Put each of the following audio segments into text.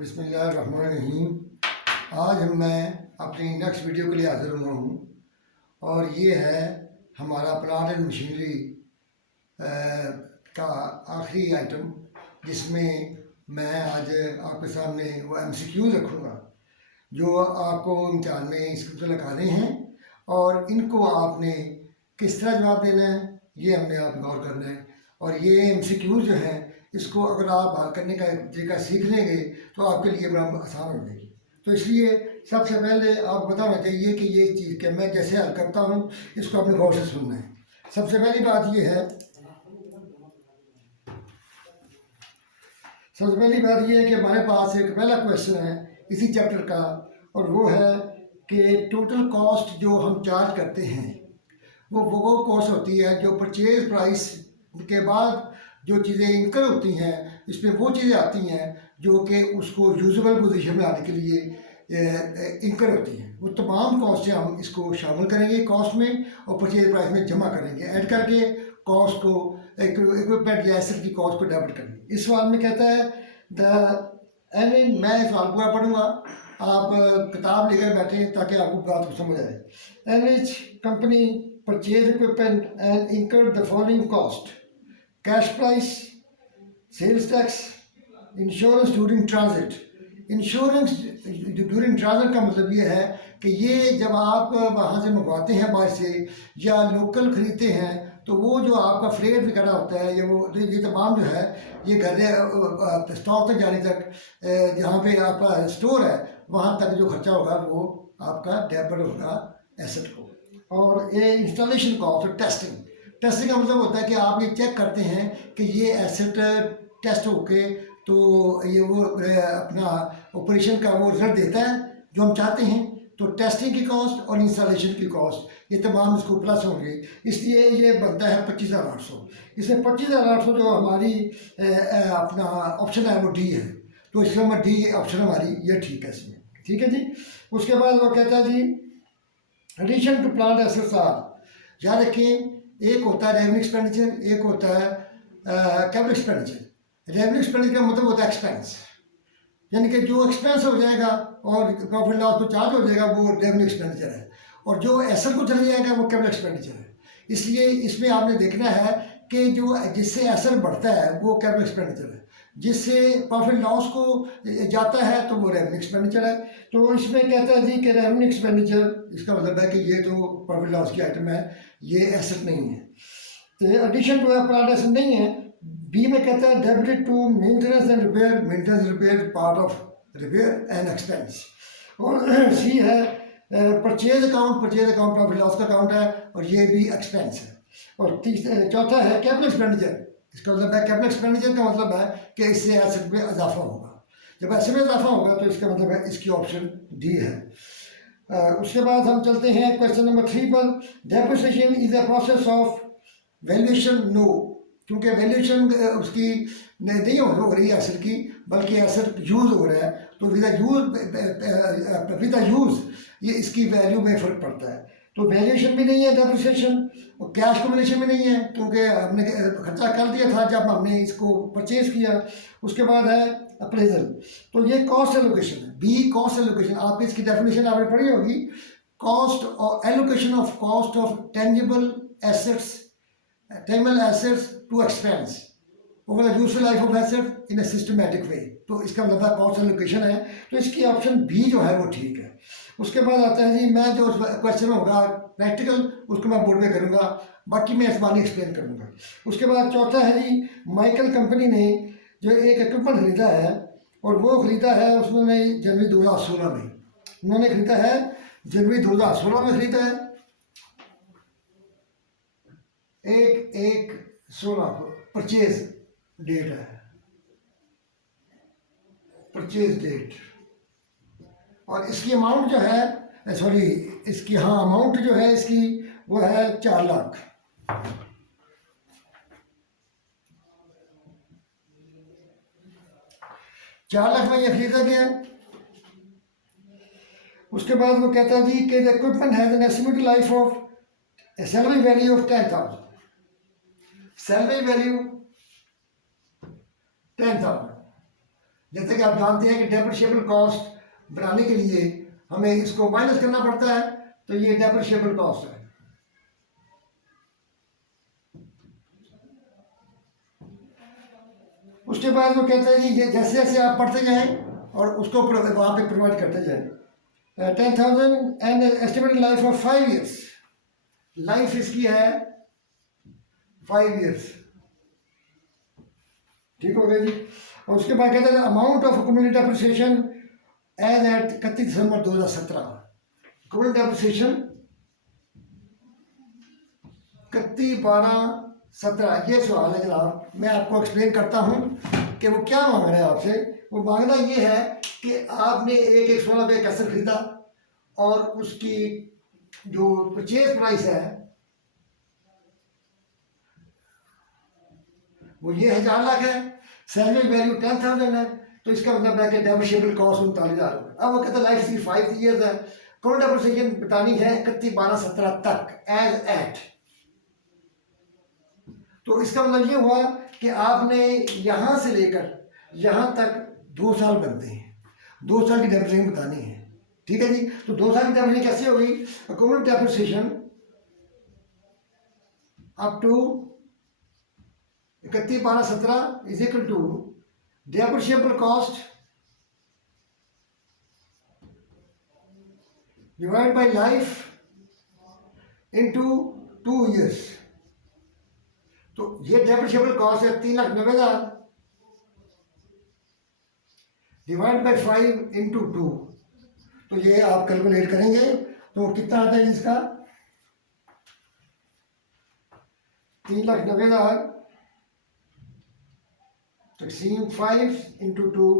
बिस्मिल्लाहिर्रहमानिर्रहीम। आज मैं अपनी नेक्स्ट वीडियो के लिए हाजिर हुआ हूँ और ये है हमारा प्लांट एंड मशीनरी का आखिरी आइटम, जिसमें मैं आज आपके सामने वो MCQs रखूँगा जो आपको इम्तिहान में इसको लगाने हैं और इनको आपने किस तरह जवाब देना है ये हमने आप गौर करना है। और ये MCQs जो हैं इसको अगर आप हल करने का तरीका सीख लेंगे तो आपके लिए बड़ा आसान हो जाएगी। तो इसलिए सबसे पहले आपको बताना चाहिए कि ये चीज़ कि मैं जैसे हल करता हूँ इसको आपने गौर से सुनना है। सबसे पहली बात ये है कि हमारे पास एक पहला क्वेश्चन है इसी चैप्टर का, और वो है कि टोटल कॉस्ट जो हम चार्ज करते हैं वो कॉस्ट होती है जो परचेज प्राइस के बाद जो चीज़ें इनकर होती हैं, इसमें वो चीज़ें आती हैं जो कि उसको यूजेबल पोजीशन में आने के लिए इनकर होती हैं। वो तमाम कॉस्ट हम इसको शामिल करेंगे कॉस्ट में और परचेज प्राइस में जमा करेंगे, ऐड करके कॉस्ट को इक्विपमेंट या एसेट की कॉस्ट को डेबिट करेंगे। इस सवाल में कहता है मैं सवाल पूरा पढ़ूंगा, आप किताब लेकर बैठे ताकि आपको बात को समझ आए। Average company purchase equipment and incur the following cost: cash price, sales tax, insurance during transit. Insurance during transit का मतलब ये है कि ये जब आप वहाँ से मंगवाते हैं बाहर से या लोकल ख़रीदते हैं तो वो जो आपका फ्रेट वगैरह होता है ये तमाम जो है ये घर स्टॉक तक जाने तक जहाँ पे आपका स्टोर है वहाँ तक जो खर्चा होगा वो आपका डेबिट होगा एसेट को। और ये इंस्टॉलेशन कॉस्ट और टेस्टिंग का मतलब होता है कि आप ये चेक करते हैं कि ये एसेट टेस्ट होके तो ये वो अपना ऑपरेशन का वो रिजल्ट देता है जो हम चाहते हैं। तो टेस्टिंग की कॉस्ट और इंस्टॉलेशन की कॉस्ट ये तमाम इसको प्लस होंगे, इसलिए ये बनता है 25,800। इसमें 25,800 जो हमारी अपना ऑप्शन है वो डी है, तो इसमें मैं डी ऑप्शन हमारी ये ठीक है इसमें, ठीक है जी। उसके बाद वो कहता है जी addition to plant assets are, याद रखें एक होता है रेवेन्यू एक्सपेंडिचर, एक होता है कैपिटल एक्सपेंडिचर। रेवेन्यू एक्सपेंडिचर का मतलब होता है एक्सपेंस, यानी कि जो एक्सपेंस हो जाएगा और प्रॉफिट लॉस को चार्ज हो जाएगा वो रेवेन्यू एक्सपेंडिचर है, और जो एसेट को चला जाएगा वो कैपिटल एक्सपेंडिचर है। इसलिए इसमें आपने देखना है कि जो जिससे एसेट बढ़ता है वो कैपिटल एक्सपेंडिचर है, जिससे प्रॉफिट लॉस को जाता है तो वो रेवेन्यू एक्सपेंडिचर है। तो इसमें कहता है जी कि रेवेन्यू एक्सपेंडिचर, इसका मतलब है कि ये तो प्रॉफिट लॉस की आइटम है, ये एसेट नहीं है, तो एडिशन टू प्लांट एसेट नहीं है। बी में कहता है debited to maintenance and repair, maintenance repair part of repair and expense. और सी है परचेज अकाउंट प्रॉफिट लॉस का अकाउंट है और ये भी एक्सपेंस है। और चौथा है कैपिटल एक्सपेंडिचर, इसका मतलब है कैपिटल एक्सपेंडिचर का मतलब है कि इससे एसेट में इजाफा होगा, जब एसेट में इजाफा होगा तो इसका मतलब है इसकी ऑप्शन डी है। उसके बाद हम चलते हैं क्वेश्चन नंबर 3 पर। Depreciation is a process of valuation. No, क्योंकि वैल्यूएशन उसकी नहीं हो रही है एसेट की, बल्कि एसेट यूज़ हो रहा है, तो विद यूज़ ये इसकी वैल्यू में फ़र्क पड़ता है। तो वैल्यूएशन भी नहीं है डेप्रिसिएशन, और कैश कम्युलेशन भी नहीं है क्योंकि हमने खर्चा कर दिया था जब हमने इसको परचेज किया। उसके बाद है अप्रेजल, तो ये कॉस्ट एलोकेशन है, बी कॉस्ट एलोकेशन। आप इसकी डेफिनेशन आपने पढ़ी होगी, कॉस्ट और allocation of cost of tangible assets to expense over the useful life of asset in a systematic way. तो इसका मतलब कॉस्ट एलोकेशन है, तो इसकी ऑप्शन बी जो है वो ठीक है। उसके बाद आता है जी मैं जो क्वेश्चन होगा प्रैक्टिकल उसको मैं बोर्ड में करूँगा, बाकी मैं इस बार एक्सप्लेन करूँगा। उसके बाद चौथा है जी माइकल कंपनी ने जो एक इक्विपमेंट खरीदा है, और वो खरीदा है उसने जनवरी 2016 में, उन्होंने खरीदा है जनवरी 2016 में खरीदा है, 1/1/16 को परचेज डेट है, परचेज डेट। और इसकी अमाउंट जो है सॉरी इसकी अमाउंट जो है इसकी वो है 4 लाख। में ये खरीदा गया। उसके बाद वो कहता है जी कि the equipment has an estimated life of salary value of 10,000, salary value 10,000, जैसे कि आप जानते हैं कि डेप्रिशिएबल कॉस्ट बनाने के लिए हमें इसको माइनस करना पड़ता है, तो ये डेप्रिशिएबल कॉस्ट है। उसके बाद वो कहता है कि जैसे जैसे आप पढ़ते जाएं और उसको वहाँ पे प्रोवाइड करते जाएं। 10,000 and estimated life of 5 years, life इसकी है 5 ईयर्स, ठीक हो गया जी। और उसके बाद कहते हैं amount of cumulative depreciation as at 31 December 2017। Cumulative depreciation 31/12/17, ये सवाल है जनाब। मैं आपको एक्सप्लेन करता हूँ कि वो क्या मांग रहे हैं आपसे। वो मांगना ये है कि आपने एक सोना पे एक एसेट खरीदा और उसकी जो परचेज प्राइस है वो ये 1,000 लाख है, सैलरी वैल्यू 10,000 है, तो इसका मतलब है कि डेप्रिशिएबल कॉस्ट 39,000 रुपये। अब वो कहते हैं लाइफ सिर्फ 5 ईयर्स है, कौन डेप्रिसिएशन बतानी है 31/12/17 तक एज एट। तो इसका मतलब ये हुआ कि आपने यहाँ से लेकर यहाँ तक 2 साल बनते हैं, 2 साल की डेप्रिसिएशन बतानी है, ठीक है जी। तो 2 साल की डेप्रिसिएशन कैसे होगी? Cumulative depreciation up to 31/12/17 is equal to depreciable cost divide by life into 2 years. तो ये डेप्रिशिएबल कॉस्ट है 3,90,000 डिवाइड बाई 5 इंटू 2। तो ये आप कैलकुलेट करेंगे तो कितना आता है इसका? 3,90,000 तकसीम 5 इंटू 2,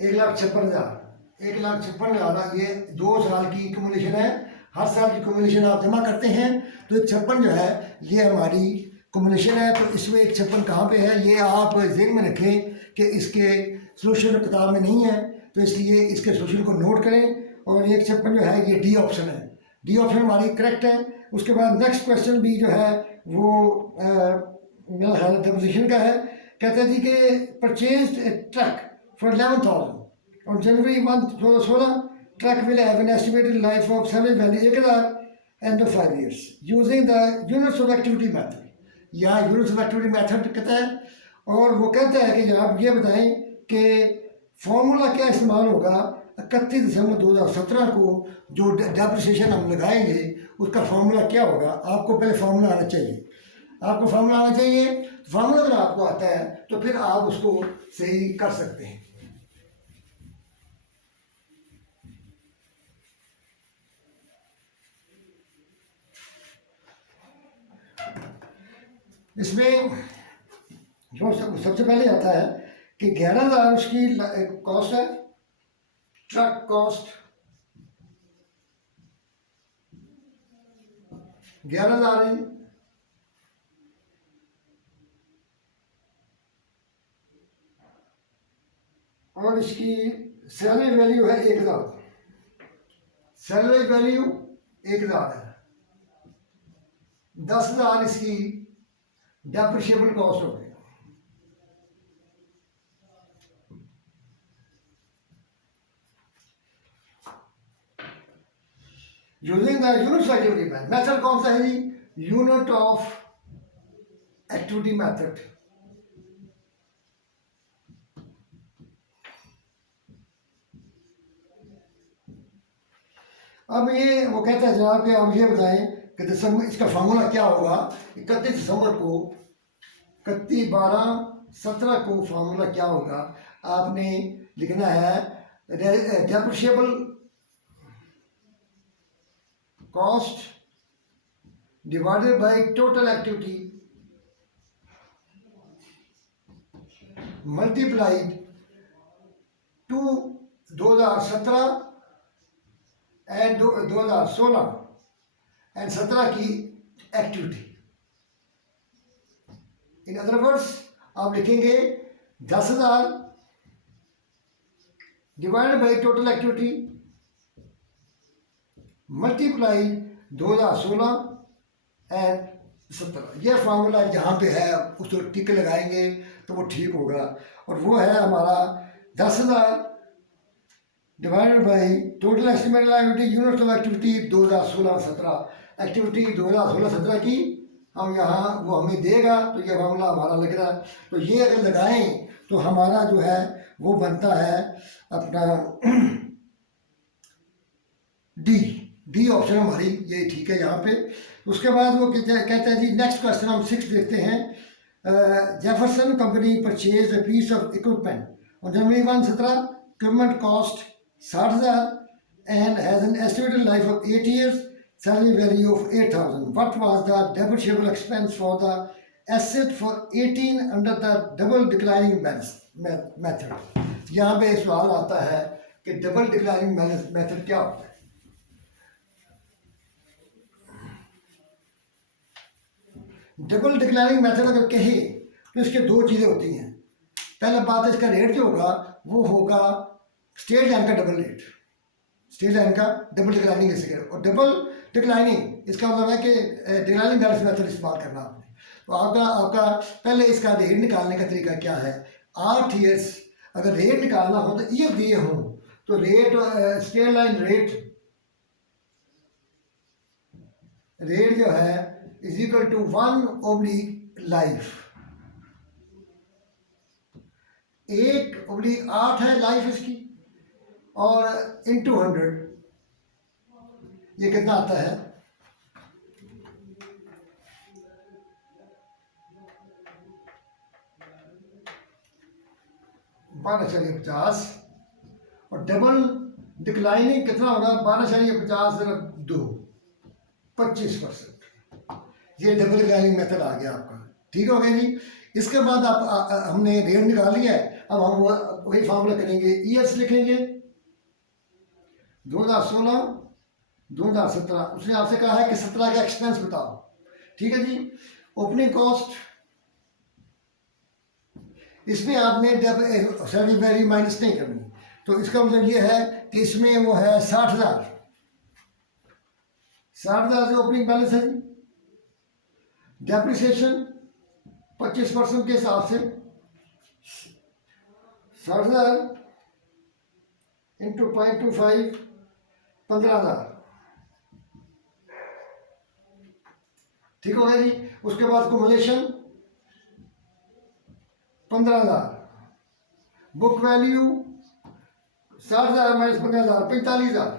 1,56,000। 1,56,000 ये 2 साल की एक्यूमुलेशन है। हर साल की एक्यूमुलेशन आप जमा करते हैं तो 156 जो है ये हमारी एक्यूमुलेशन है। तो इसमें 156 कहाँ पे है, ये आप ज़हन में रखें कि इसके सोल्यूशन किताब में नहीं है, तो इसलिए इसके सोल्यूशन को नोट करें। और 156 जो है ये डी ऑप्शन है, डी ऑप्शन हमारी करेक्ट है। उसके बाद नेक्स्ट क्वेश्चन भी जो है वो मेरा ख्याल डेपोजिशन का है। कहते हैं जी कि परचेज ट्रक फॉर 11,000 और जनवरी 1, 2016 truck will have an estimated life of salary value 1,000 and 5 years using the units of activity method. यहाँ यूनिट्स ऑफ एक्टिविटी मेथड कहता है, और वो कहता है कि जब आप ये बताएं कि फॉर्मूला क्या इस्तेमाल होगा 31 दिसंबर 2017 को जो डेप्रिसिएशन हम लगाएंगे उसका फार्मूला क्या होगा। आपको पहले फार्मूला आना चाहिए, आपको फार्मूला आना चाहिए। फार्मूला अगर आपको आता है तो फिर आप उसको सही कर सकते हैं। इसमें जो सबसे पहले आता है कि 11,000 उसकी कॉस्ट है, ट्रक कॉस्ट 11,000 है, और इसकी सैलरी वैल्यू है 1,000, सैलरी वैल्यू 1,000 है। 10,000 इसकी डेप्रिशिएबल कॉस्ट हो गई। Using the units activity method, method कौन सा है जी? Unit of activity method. अब ये वो कहता है जनाब कि आप ये बताएं कि दिसंबर इसका फार्मूला क्या होगा। 31 दिसंबर को 31/12/17 को फार्मूला क्या होगा। आपने लिखना है depreciable cost divided by total activity multiplied to 2017 and 2016 and 17 की एक्टिविटी। इन अदर वर्ड्स आप लिखेंगे 10,000 divided by total activity multiply 2016 and 17। यह फार्मूला जहाँ पे है उस टिक लगाएंगे तो वो ठीक होगा। और वो है हमारा 10,000 divided by total estimated liability units of activity 2016-17 activity 2016-17 की हम यहाँ वो हमें देगा। तो ये मामला हमारा लग रहा है, तो ये अगर लगाएं तो हमारा जो है वो बनता है अपना डी ऑप्शन हमारी ये ठीक है यहाँ पे। उसके बाद वो कहता है जी नेक्स्ट क्वेश्चन हम 6 देखते हैं। Jefferson company purchase a piece of equipment on January 1-17 equipment cost 60,000 and has an estimated life of 8 years, salary value of 8,000. What was the depreciable expense for the asset for 18 under the double declining method? यहाँ पे सवाल आता है कि double declining method क्या होता है। Double declining method अगर कहे तो इसके दो चीज़ें होती हैं। पहला बात है इसका रेट जो होगा वो होगा स्टेट लाइन का डबल रेट, स्टेट लाइन का डबल डिक्लाइनिंग इसे करें। और डबल डिक्लाइनिंग इसका मतलब है कि डिक्लाइनिंग बैलेंस मेथड इस्तेमाल करना आपने। तो आपका पहले इसका रेट निकालने का तरीका क्या है। 8 years अगर रेट निकालना हो तो ईयर दिए हों तो रेट स्टेट लाइन रेट जो है इज इक्वल टू 1/लाइफ। 1/8 है लाइफ इसकी और इंटू 100 ये कितना आता है 12.50 और डबल डिक्लाइनिंग कितना होगा 12.50 25%। ये डबल डिक्लाइनिंग मेथड आ गया आपका, ठीक हो गया जी। इसके बाद आप हमने रेट निकाल लिया है। अब हम वही फॉर्मूला करेंगे, ईयर्स लिखेंगे 2016 2017। उसने आपसे कहा है कि 17 का एक्सपेंस बताओ, ठीक है जी। ओपनिंग कॉस्ट इसमें आपने सैलरी वैल्यू माइनस नहीं करनी, तो इसका मतलब ये है कि इसमें वो है 60,000 से ओपनिंग बैलेंस है। डेप्रिसिएशन 25% के हिसाब से 60,000 इंटू 0.25 15,000, ठीक हो गया जी। उसके बाद कुमुलेशन 15,000, बुक वैल्यू 60,000 माइनस 15,000 45,000।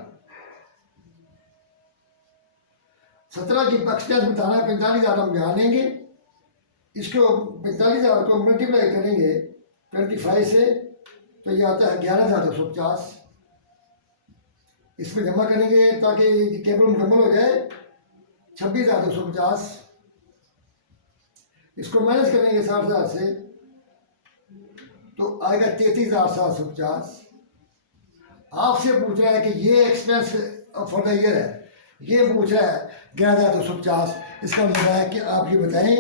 17 की एक्सपेंस बताना है, 45,000 हम यहाँ लेंगे। इसको 45,000 को मल्टीप्लाई करेंगे 25 से तो ये आता है 11,250। इसमें जमा करेंगे ताकि टेबल मुकम्मल हो जाए 26,250। इसको माइनस करेंगे 60,000 से तो आएगा 33,750। आपसे पूछ रहा है कि ये एक्सपेंस फॉर द ईयर है, ये पूछ रहा है 11,250। इसका मतलब है कि आप ये बताएं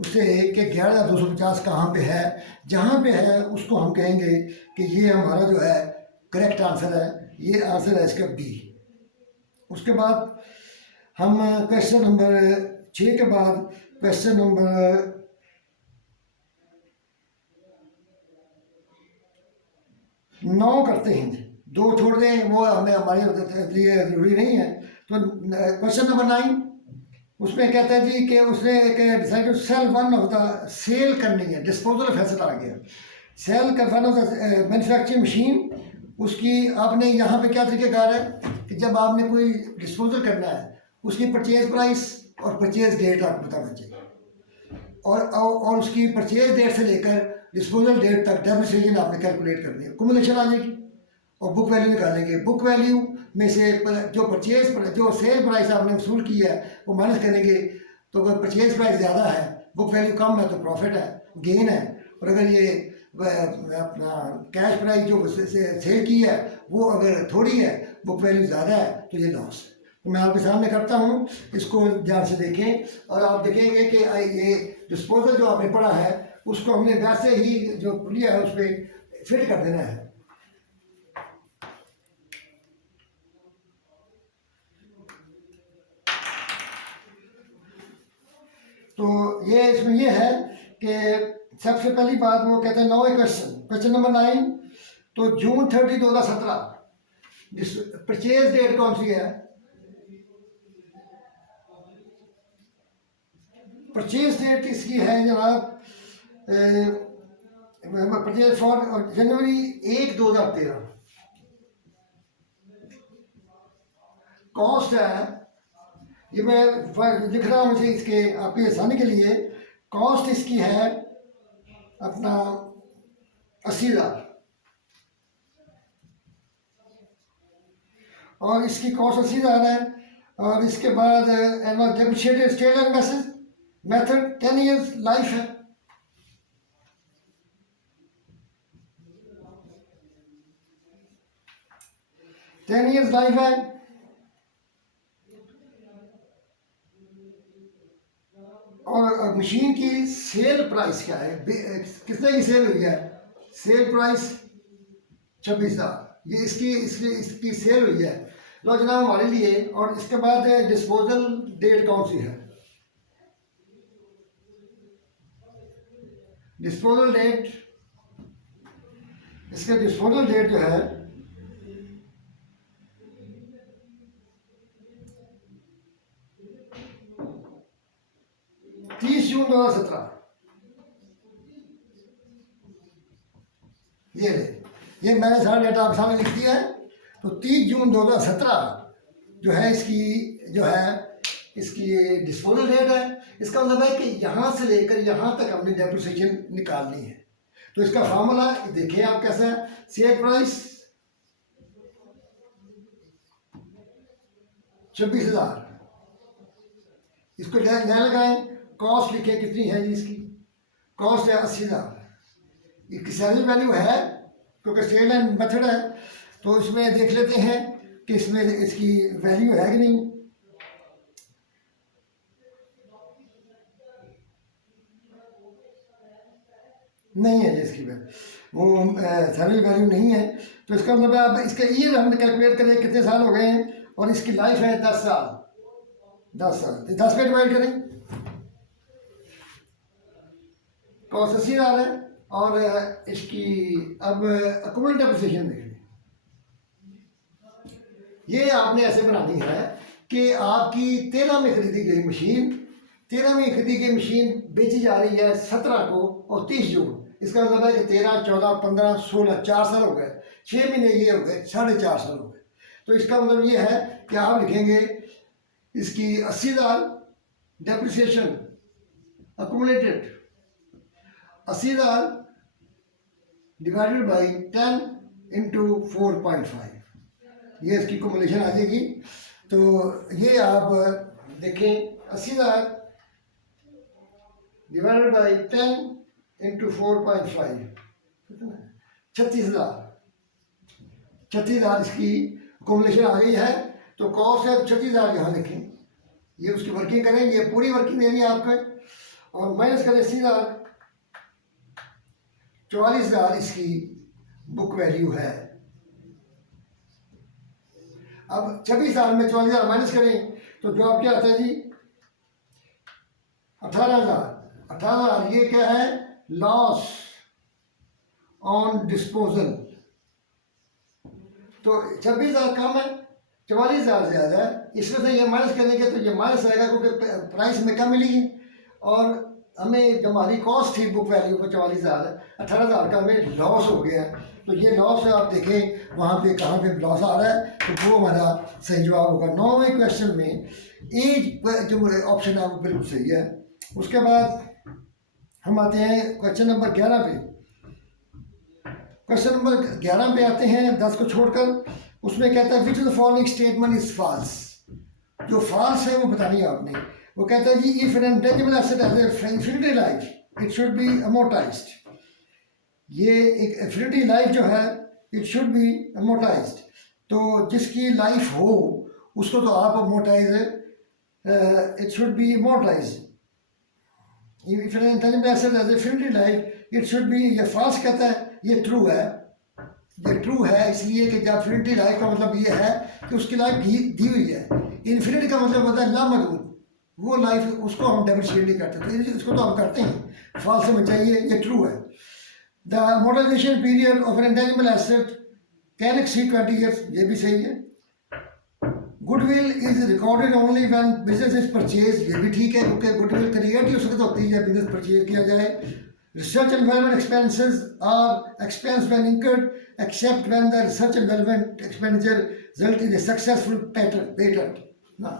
उससे कि 11,250 कहाँ पे है। जहाँ पे है उसको हम कहेंगे कि ये हमारा जो है करेक्ट आंसर है, ये आंसर है इसका बी। उसके बाद हम क्वेश्चन नंबर 6 के बाद क्वेश्चन नंबर 9 करते हैं। 2 छोड़ दें, वो हमें हमारे लिए ज़रूरी नहीं है। तो क्वेश्चन नंबर 9 उसमें कहता है जी कि उसने decide to sell one of the sale करनी है, डिस्पोजल ऑफ एसेट आ गया। सेल का one of the manufacturing machine, उसकी आपने यहाँ पे क्या तरीक़ेकार है कि जब आपने कोई डिस्पोजल करना है उसकी परचेज प्राइस और परचेज डेट आपको बताना चाहिए और उसकी परचेज डेट से लेकर डिस्पोजल डेट तक डेप्रिसिएशन आपने कैलकुलेट करनी है। कुमुलेशन आ जाएगी और बुक वैल्यू निकालेंगे। बुक वैल्यू में से जो सेल प्राइस आपने वसूल की है वो माइनस करेंगे। तो अगर परचेज प्राइस ज़्यादा है, बुक वैल्यू कम है तो प्रॉफिट है, गेन है। और अगर ये अपना कैश प्राइस जो सेल की है वो अगर थोड़ी है, बुक वैल्यू ज़्यादा है तो ये लॉस है। तो मैं आपके सामने करता हूँ, इसको ध्यान से देखें और आप देखेंगे कि ये डिस्पोजल जो आपने पढ़ा है उसको हमने वैसे ही जो लिया है उस पर फिट कर देना है। तो ये इसमें ये है कि सबसे पहली बात वो कहते हैं 9 क्वेश्चन नंबर 9 तो जून 30 2017 जिस परचेज डेट कौन सी है, परचेज डेट इसकी है जनाब परचेज फॉर जनवरी 1 2013। कॉस्ट है, ये मैं लिख रहा हूँ मुझे इसके आपकी आसानी के लिए, कॉस्ट इसकी है अपना 80,000 और इसकी कॉस्ट 80,000 है। और इसके बाद depreciated stele and method 10 years life है। लाइफ है। और मशीन की सेल प्राइस क्या है, कितने की सेल हुई है, सेल प्राइस 26,000, ये इसकी सेल हुई है। लो जनाब हमारे लिए। और इसके बाद डिस्पोजल डेट कौन सी है, डिस्पोजल डेट, इसका डिस्पोजल डेट जो है 30 जून 2017। ये ये मैंने सारा डेटा आप सामने लिख दिया है। तो 30 जून 2017 जो है इसकी डिस्पोजल डेट है। इसका मतलब है कि यहाँ से लेकर यहाँ तक हमने डेप्रिसिएशन निकालनी है। तो इसका फार्मूला देखिए आप कैसा है, सेल प्राइस 26,000, इसको नया लगाएं, कॉस्ट लिखें कितनी है जी, इसकी कॉस्ट है 80,000। इसकी सेलिंग वैल्यू है क्योंकि सेल एंड मेथड है, तो इसमें देख लेते हैं कि इसमें इसकी वैल्यू है कि नहीं। नहीं है जी, इसकी वो सैलरी वैल्यू नहीं है। तो इसका मतलब अब इसका ईयर हम कैलकुलेट करें कितने साल हो गए हैं, और इसकी लाइफ है 10 साल। 10 पे डिवाइड करें, कॉस्ट 80,000 है। और इसकी अब अक्यूमुलेटेड डेप्रिसिएशन देखें, ये आपने ऐसे बनानी है कि आपकी 13 में खरीदी गई मशीन, 13 में खरीदी गई मशीन बेची जा रही है 17 को और 30 जून। इसका मतलब है कि 13, 14, 15, 16, 4 साल हो गए, 6 महीने ये हो गए, 4.5 साल हो गए। तो इसका मतलब ये है कि आप लिखेंगे इसकी 80,000 depreciation accumulated 80,000 divided by 10 into 4.5, ये इसकी कम्युलेशन आ जाएगी। तो ये आप देखें 80,000 डिवाइडेड बाई 10 इंटू 4.5 36,000 इसकी कम्युलेशन आ गई है। तो कॉस्ट है 36,000 यहाँ लिखें, ये उसकी वर्किंग करें, ये पूरी वर्किंग देनी है आपको, और माइनस करें 80,000, 44,000 इसकी बुक वैल्यू है। अब 26,000 में 44,000 माइनस करें तो जवाब क्या आता है जी, 18,000। ये क्या है, लॉस ऑन डिस्पोजल। तो 26,000 कम है, 44,000 ज़्यादा है, इसमें से ये माइनस करेंगे तो ये माइनस आएगा क्योंकि प्राइस में कम मिली है। और हमें जब हमारी कॉस्ट थी बुक वैल्यू पर 44,000 है, 18,000 का हमें लॉस हो गया। तो ये लॉस आप देखें वहाँ पे कहाँ पे लॉस आ रहा है, तो वो हमारा सही जवाब होगा। 9वें क्वेश्चन में एज जो ऑप्शन है वो बिल्कुल सही है। उसके बाद हम आते हैं क्वेश्चन नंबर 11 पे। क्वेश्चन नंबर 11 पे आते हैं 10 को छोड़कर। उसमें कहता है which of the following statement is false. जो फॉल्स है वो बतानी है आपने। वो कहता है जी if an intangible asset has a infinity life it should be amortized. ये एक इन्फिनिटी लाइफ जो है इट शुड बी अमोर्टाइज्ड। तो जिसकी लाइफ हो उसको तो आप amortise, it should be amortised. If an intangible asset has a infinity life it should B, ये फॉल्स कहता है, ये ट्रू है। ये ट्रू है इसलिए कि जब इन्फिनिटी लाइफ का मतलब ये है कि उसकी लाइफ दी हुई है। इन्फिनिटी का मतलब होता है लामहदूद, वो लाइफ उसको हम डेप्रिशिएट नहीं करते, तो इसको तो हम करते हैं। फॉल्स में चाहिए, ये ट्रू है। The amortization period of N intangible asset can exceed 20 years, ये भी सही है। Goodwill is recorded only when business is purchase, ये भी ठीक है क्योंकि गुडविल क्रिएट ही उस वक्त होती है जब बिजनेस परचेज किया जाए। Research and development expenses are expense when incurred except when the research and development expenditure result in a successful patent ना।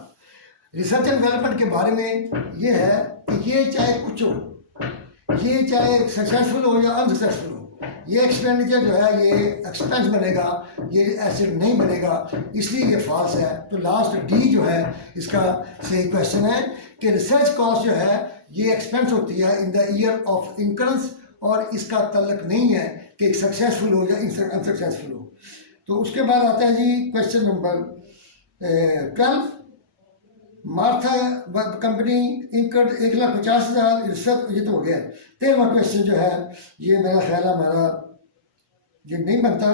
रिसर्च एंड डेवलपमेंट के बारे में ये है कि ये चाहे कुछ हो, ये चाहे सक्सेसफुल हो या अनसक्सेसफुल हो, ये एक्सपेंडिचर जो है ये एक्सपेंस बनेगा, ये एसेट नहीं बनेगा, इसलिए ये फॉल्स है। तो लास्ट डी जो है इसका सही क्वेश्चन है कि रिसर्च कॉस्ट जो है ये एक्सपेंस होती है in the year of incurrence, और इसका तल्लक नहीं है कि सक्सेसफुल हो या अनसक्सेसफुल हो। तो उसके बाद आता है जी question number 12। Martha company incurred 1,50,000 research, ये तो हो गया। 13वां क्वेश्चन जो है ये मेरा ख्याल हमारा ये नहीं बनता,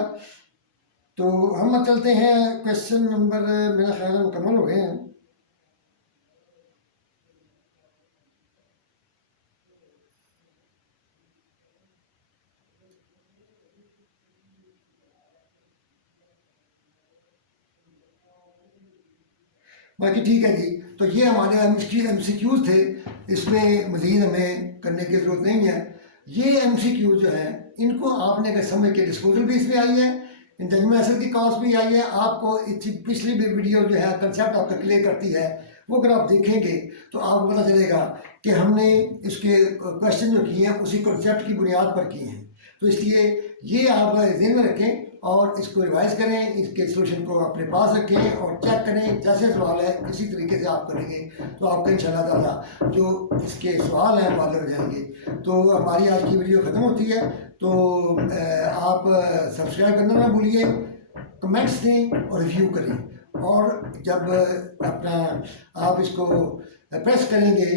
तो हम चलते हैं क्वेश्चन नंबर, मेरा ख्याल मुकम्मल हो गए हैं। बाकी ठीक है जी। तो ये हमारे MCQs थे, इसमें मज़ीद हमें करने की ज़रूरत नहीं है। ये MCQs जो हैं इनको आपने अगर समझ के, डिस्पोजल भी इसमें आई है, इंटेंजिबल एसेट की कॉस्ट भी आई है, आपको पिछली भी वीडियो जो है कंसेप्ट आपका क्लियर करती है, वो अगर आप देखेंगे तो आपको पता चलेगा कि हमने इसके क्वेश्चन जो किए हैं उसी कंसेप्ट की बुनियाद पर किए हैं। तो इसलिए ये आप ध्यान में रखें और इसको रिवाइज करें, इसके सोल्यूशन को अपने पास रखें और चेक करें। जैसे सवाल है इसी तरीके से आप करेंगे तो आपका इंशाल्लाह ताला जो इसके सवाल हैं वो हल हो जाएंगे। तो हमारी आज की वीडियो ख़त्म होती है, तो आप सब्सक्राइब करना ना भूलिए, कमेंट्स दें और रिव्यू करें, और जब अपना आप इसको प्रेस करेंगे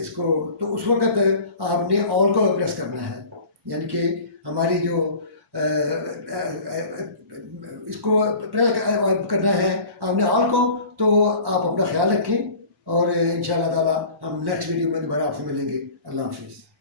इसको, तो उस वक्त आपने ऑल को प्रेस करना है, यानी कि हमारी जो इसको करना है आपने ऑल को। तो आप अपना ख्याल रखें और इंशाल्लाह ताला हम नेक्स्ट वीडियो में दोबारा आपसे मिलेंगे। अल्लाह हाफिज़।